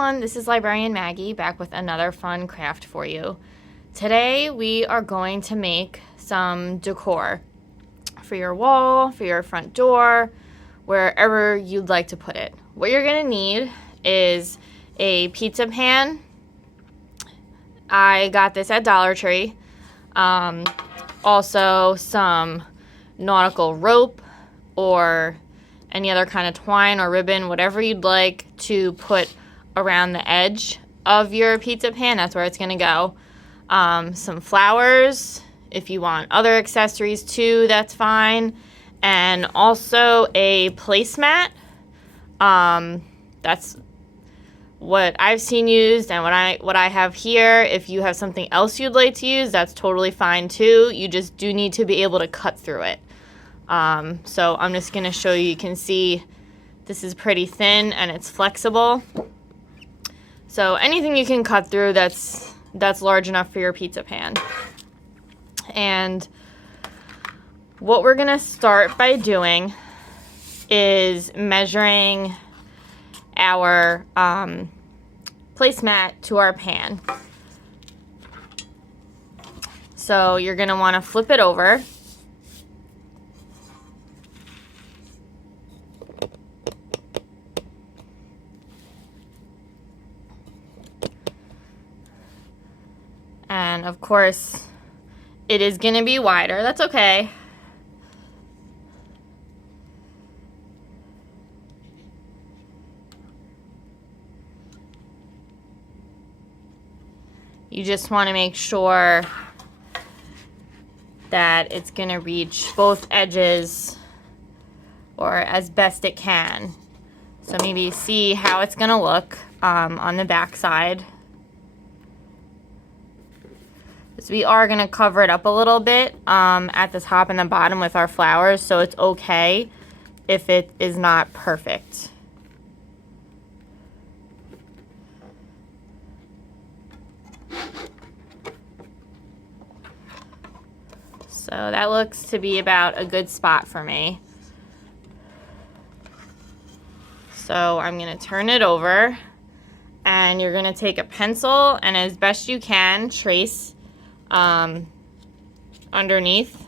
everyone, this is Librarian Maggie back with another fun craft for you. Today we are going to make some decor for your wall, for your front door, wherever you'd like to put it. What you're going to need is a pizza pan. I got this at Dollar Tree. Also some nautical rope or any other kind of twine or ribbon, whatever you'd like to put around the edge of your pizza pan. That's where it's going to go. Some flowers, if you want other accessories too, that's fine. And also a placemat. That's what I've seen used and what I have here. If you have something else you'd like to use, that's totally fine too. You just do need to be able to cut through it. So I'm just going to show you. You can see this is pretty thin and it's flexible. So anything you can cut through that's large enough for your pizza pan. And what we're going to start by doing is measuring our placemat to our pan. So you're going to want to flip it over. And of course, it is going to be wider. That's okay. You just want to make sure that it's going to reach both edges or as best it can. So maybe see how it's going to look on the back side. So we are going to cover it up a little bit at the top and the bottom with our flowers, so it's okay if it is not perfect. So that looks to be about a good spot for me. So I'm going to turn it over, and you're going to take a pencil and as best you can trace underneath.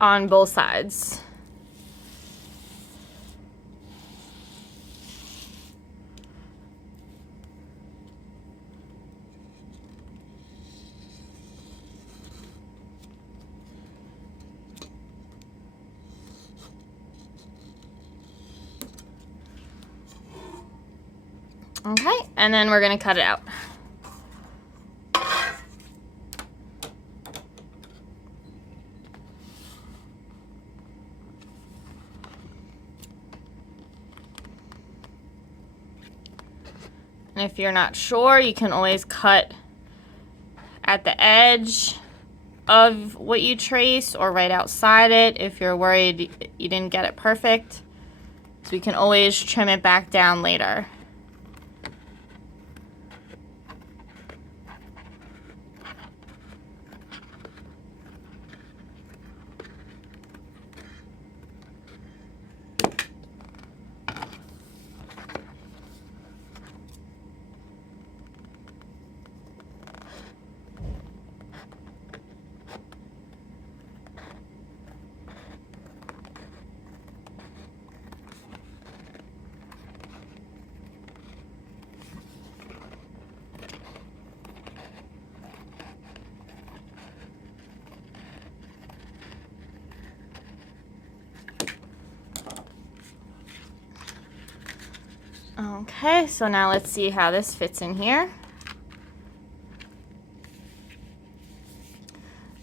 On both sides. Okay, and then we're going to cut it out. And if you're not sure, you can always cut at the edge of what you trace or right outside it if you're worried you didn't get it perfect. So you can always trim it back down later. Okay, so now let's see how this fits in here.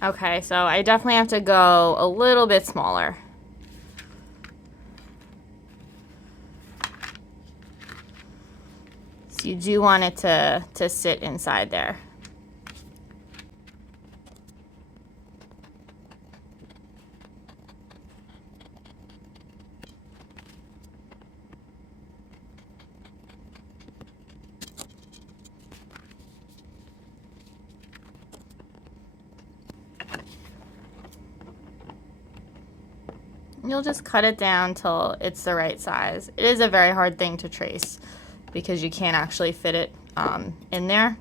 Okay, so I definitely have to go a little bit smaller. So you do want it to sit inside there. You'll just cut it down till it's the right size. It is a very hard thing to trace because you can't actually fit it in there.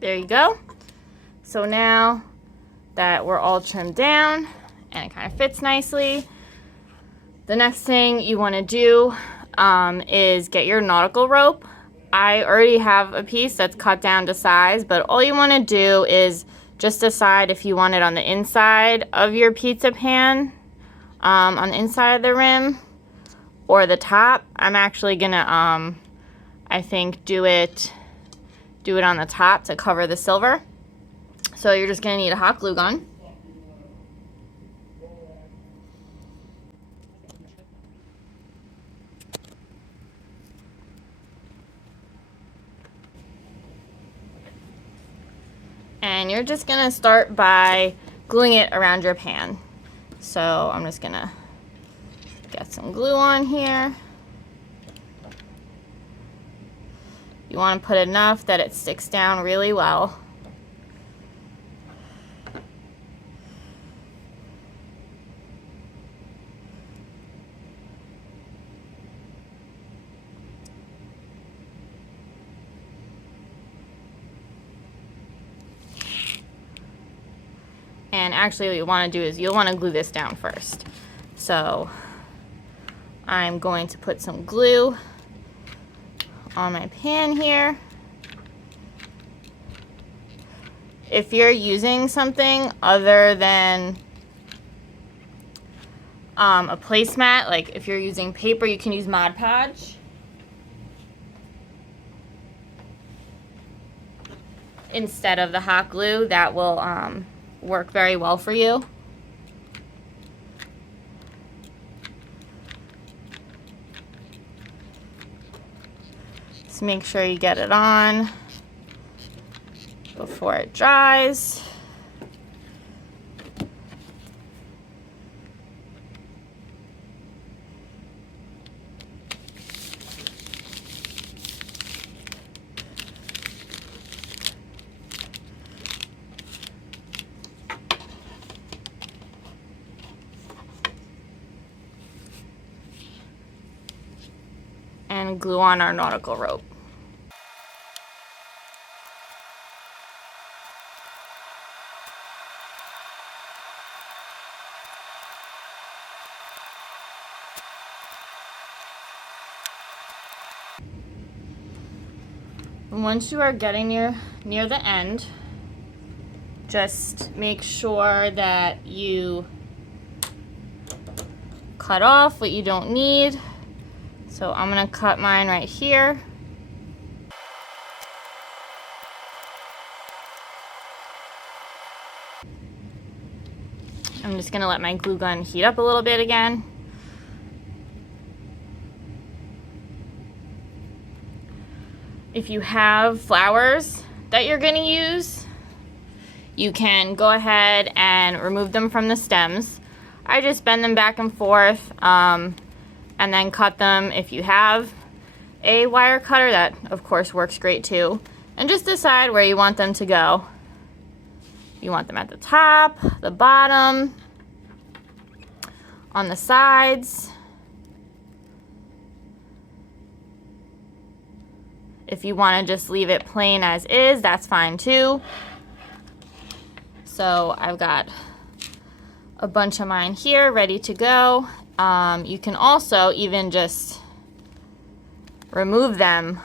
There you go. So now that we're all trimmed down and it kind of fits nicely, the next thing you want to do is get your nautical rope. I already have a piece that's cut down to size, but all you want to do is just decide if you want it on the inside of your pizza pan, on the inside of the rim, or the top. I'm actually gonna, I think, do it on the top to cover the silver. So you're just gonna need a hot glue gun. And you're just gonna start by gluing it around your pan. So I'm just gonna get some glue on here. You want to put enough that it sticks down really well. And actually what you want to do is you'll want to glue this down first. So I'm going to put some glue on my pan here. If you're using something other than a placemat, like if you're using paper, you can use Mod Podge. Instead of the hot glue, that will work very well for you. Just make sure you get it on before it dries. And glue on our nautical rope. Once you are getting near the end, just make sure that you cut off what you don't need. So I'm gonna cut mine right here. I'm just gonna let my glue gun heat up a little bit again. If you have flowers that you're gonna use, you can go ahead and remove them from the stems. I just bend them back and forth and then cut them. If you have a wire cutter, that of course works great too. And just decide where you want them to go. You want them at the top, the bottom, on the sides. If you want to just leave it plain as is, that's fine too. So I've got a bunch of mine here ready to go. You can also even just remove them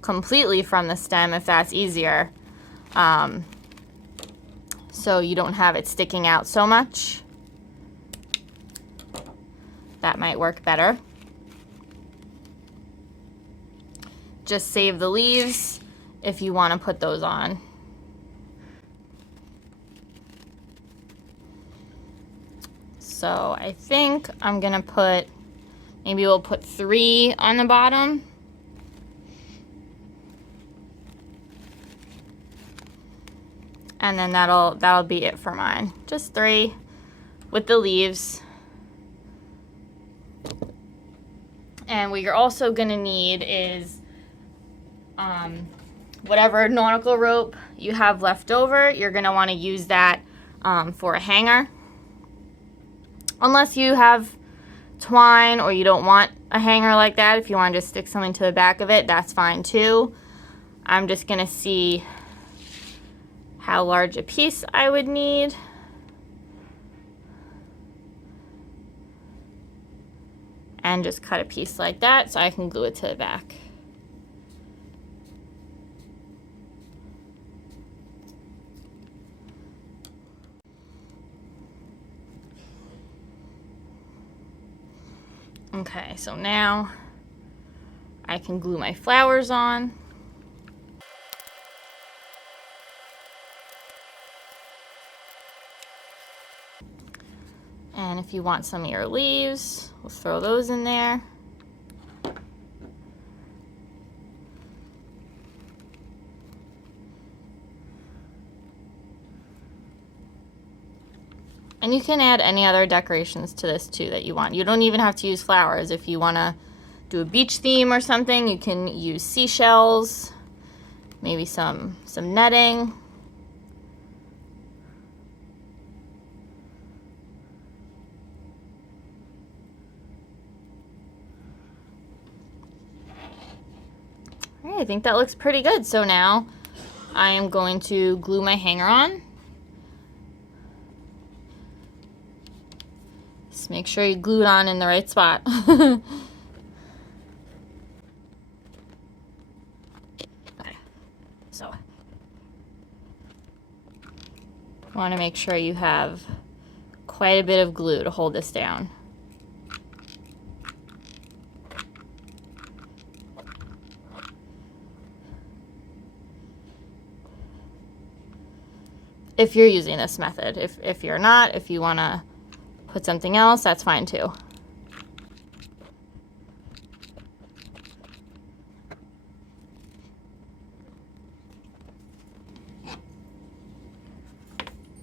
completely from the stem if that's easier. So you don't have it sticking out so much. That might work better. Just save the leaves if you want to put those on. So I think I'm gonna put Maybe we'll put 3 on the bottom. And then that'll be it for mine. Just 3 with the leaves. And what you're also gonna need is whatever nautical rope you have left over. You're gonna wanna use that for a hanger. Unless you have twine or you don't want a hanger like that, if you want to just stick something to the back of it, that's fine too. I'm just gonna see how large a piece I would need. And just cut a piece like that so I can glue it to the back. Okay, so now I can glue my flowers on. And if you want some of your leaves, we'll throw those in there. And you can add any other decorations to this too that you want. You don't even have to use flowers. If you want to do a beach theme or something, you can use seashells, maybe some netting. All right, I think that looks pretty good. So now I am going to glue my hanger on. Just make sure you glue it on in the right spot. Okay. So you want to make sure you have quite a bit of glue to hold this down. If you're using this method. If you're not, if you want to put something else, that's fine too.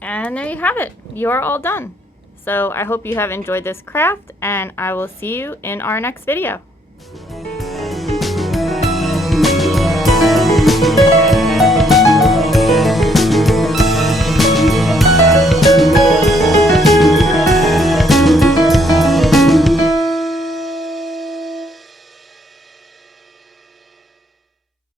And there you have it. You are all done. So I hope you have enjoyed this craft, and I will see you in our next video.